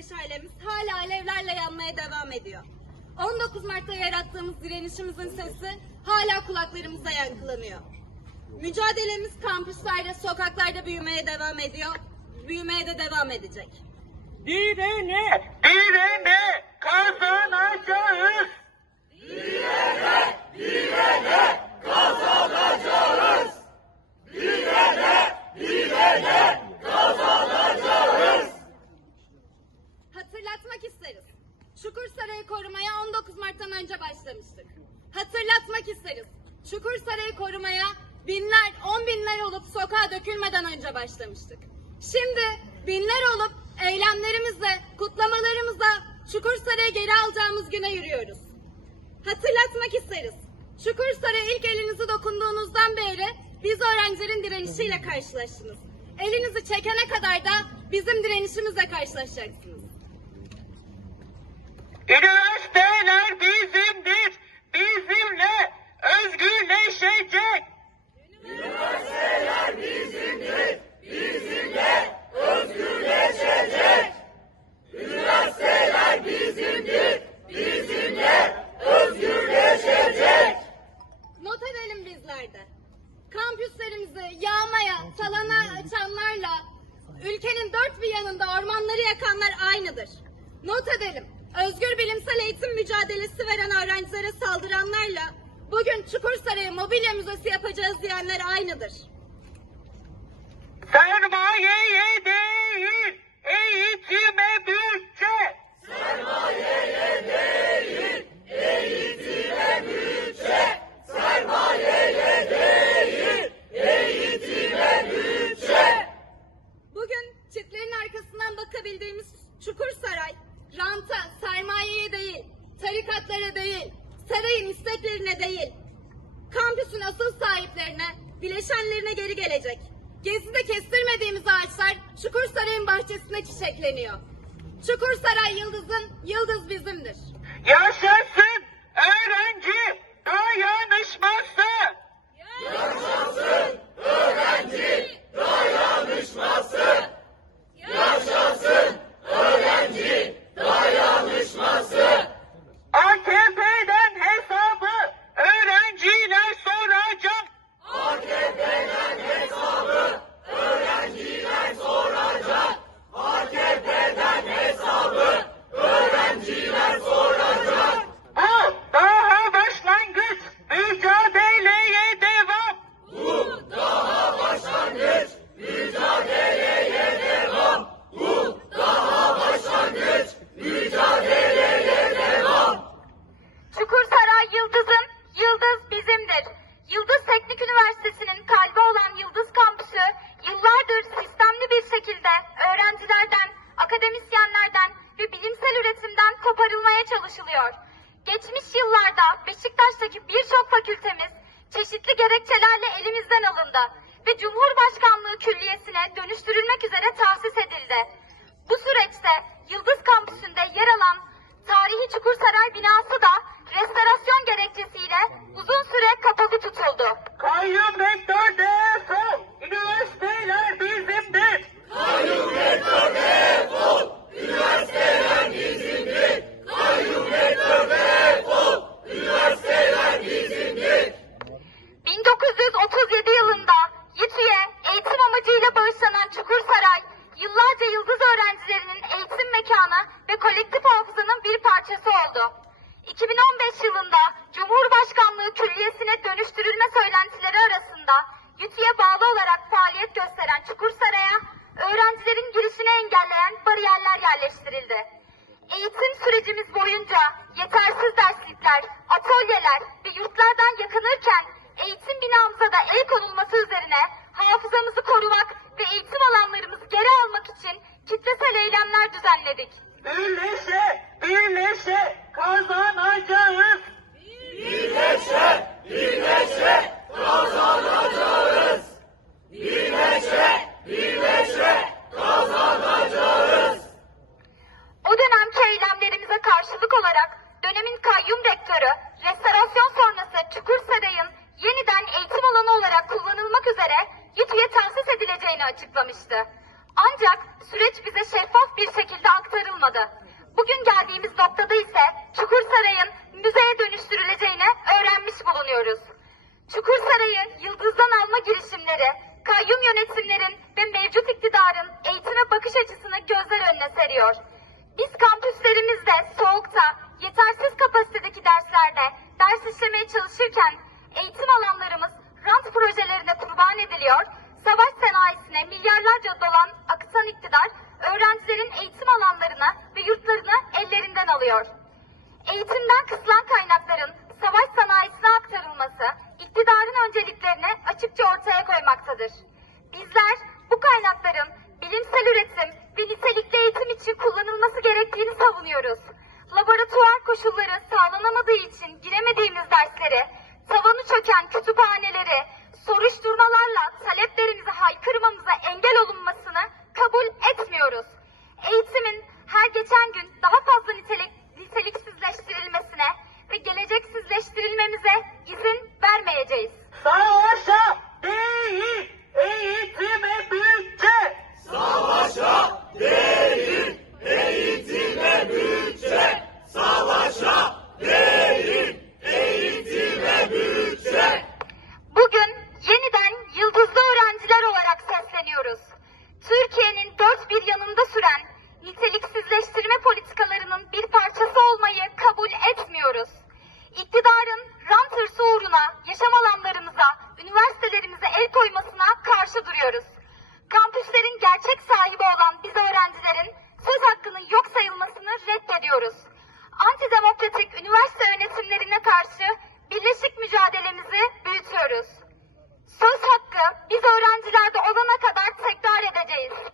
meşalemiz hala alevlerle yanmaya devam ediyor. 19 Mart'ta yarattığımız direnişimizin sesi hala kulaklarımızda yankılanıyor. Mücadelemiz kampüslerde, sokaklarda büyümeye devam ediyor. Büyümeye de devam edecek. Direne, direne kazanacağız. Hatırlatmak isteriz. Çukur Sarayı korumaya 19 Mart'tan önce başlamıştık. Hatırlatmak isteriz. Çukur Sarayı korumaya binler, on binler olup sokağa dökülmeden önce başlamıştık. Şimdi binler olup eylemlerimizle, kutlamalarımızla Çukur Sarayı geri alacağımız güne yürüyoruz. Hatırlatmak isteriz. Çukur Sarayı ilk elinizi dokunduğunuzdan beri biz öğrencilerin direnişiyle karşılaştınız. Elinizi çekene kadar da bizim direnişimizle karşılaşacaksınız. Üniversiteler bizimdir, bizimle özgürleşecek. Not edelim bizler de. Kampüslerimizi yağmaya, talana açanlarla ülkenin dört bir yanında ormanları yakanlar aynıdır. Not edelim. Özgür bilimsel eğitim mücadelesi veren öğrencilere saldıranlarla bugün Çukur Sarayı Mobilya Müzesi yapacağız diyenler aynıdır. Sermayeye değil, eğitime bütçe. Bugün çitlerin arkasından bakabildiğimiz Çukur Saray, ranta, sermayeye değil, tarikatlara değil, sarayın isteklerine değil, kampüsün asıl sahiplerine, bileşenlerine geri gelecek. Gezide kestirmediğimiz ağaçlar Çukur Saray'ın bahçesinde çiçekleniyor. Çukur Saray yıldızın, yıldız bizimdir. Yaşasın öğrenci dayanışması. AKP'den hesabı öğrenciler soracak. Bu daha başlangıç. Mücadeleye devam. Çukur Saray Yıldız'ın Yıldız bizimdir. Yıldız Teknik Üniversitesi'nin kalbi olan Yıldız Kampüsü yıllardır sistemli bir şekilde öğrencilerden, akademisyenlerden ve bilimsel üretimden koparılmaya çalışılıyor. Geçmiş yıllarda Beşiktaş'taki birçok fakültemiz çeşitli gerekçelerle elimizden alındı ve Cumhurbaşkanlığı Külliyesi'ne dönüştürülmek üzere tahsis edildi. Bu süreçte Yıldız Kampüsü'nde yer alan tarihi Çukursaray binası da restorasyon gerekçesiyle uzun süre kapalı tutuldu. Kayyum rektör. Üniversiteler bizimdir. Bizimdir. 1937 yılında YİTÜ'ye eğitim amacıyla bağışlanan Çukursaray, yıllarca yıldız öğrencilerinin mekanı ve kolektif hafızanın bir parçası oldu. 2015 yılında Cumhurbaşkanlığı Külliyesi'ne dönüştürülme söylentileri arasında YİTÜ'ye bağlı olarak faaliyet gösteren Çukursaray'a öğrencilerin girişini engelleyen bariyerler yerleştirildi. Eğitim sürecimiz boyunca yetersiz derslikler, atölyeler ve yurtlardan yakınırken eğitim binamıza da el konulması üzerine hafızamızı korumak ve eğitim alanlarımızı geri almak için kitlesel eylemler düzenledik. Birleşe, birleşe kazanacağız. O dönemki eylemlerimize karşılık olarak dönemin kayyum rektörü restorasyon sonrası Çukursaray'ın yeniden eğitim alanı olarak kullanılmak üzere YİTÜ'ye tahsis edileceğini açıklamıştı. Ancak süreç bize şeffaf bir şekilde aktarılmadı. Bugün geldiğimiz noktada ise Çukursaray'ın müzeye dönüştürüleceğini öğrenmiş bulunuyoruz. Çukursaray'ı yıldızdan alma girişimleri, kayyum yönetimlerin ve mevcut iktidarın eğitime bakış açısını gözler önüne seriyor. Biz kampüslerimizde soğukta, yetersiz kapasitedeki derslerde ders işlemeye çalışırken eğitim alanlarımız rant projelerine kurban ediliyor, savaş sanayisine milyarlarca dolan akıtan iktidar öğrencilerin eğitim alanlarını ve yurtlarını ellerinden alıyor. Eğitimden kısılan kaynakların savaş sanayisine aktarılması iktidarın önceliklerini açıkça ortaya koymaktadır. Bizler bu kaynakların bilimsel üretim ve nitelikli eğitim için kullanılması gerektiğini savunuyoruz. Laboratuvar koşulları sağlanamadığı için giremediğimiz dersleri, tavanı çöken kütüphaneleri, soruşturmalarla taleplerimizi haykırmamıza engel olunmasını kabul etmiyoruz. Eğitimin her geçen gün daha fazla nitelik, niteliksizleştirilmesine ve geleceksizleştirilmemize izin vermeyeceğiz. Savaşa değil, eğitime bütçe. Bugün yeniden yıldızlı öğrenciler olarak sesleniyoruz. Türkiye'nin dört bir yanında süren niteliksizleştirme politikalarının bir parçası olmayı kabul etmiyoruz. İktidarın rant hırsı uğruna yaşam alanlarımıza, üniversitelerimize el koymasına karşı duruyoruz. Gerçek sahibi olan biz öğrencilerin söz hakkının yok sayılmasını reddediyoruz. Antidemokratik üniversite yönetimlerine karşı birleşik mücadelemizi büyütüyoruz. Söz hakkı biz öğrencilerde olana kadar tekrar edeceğiz.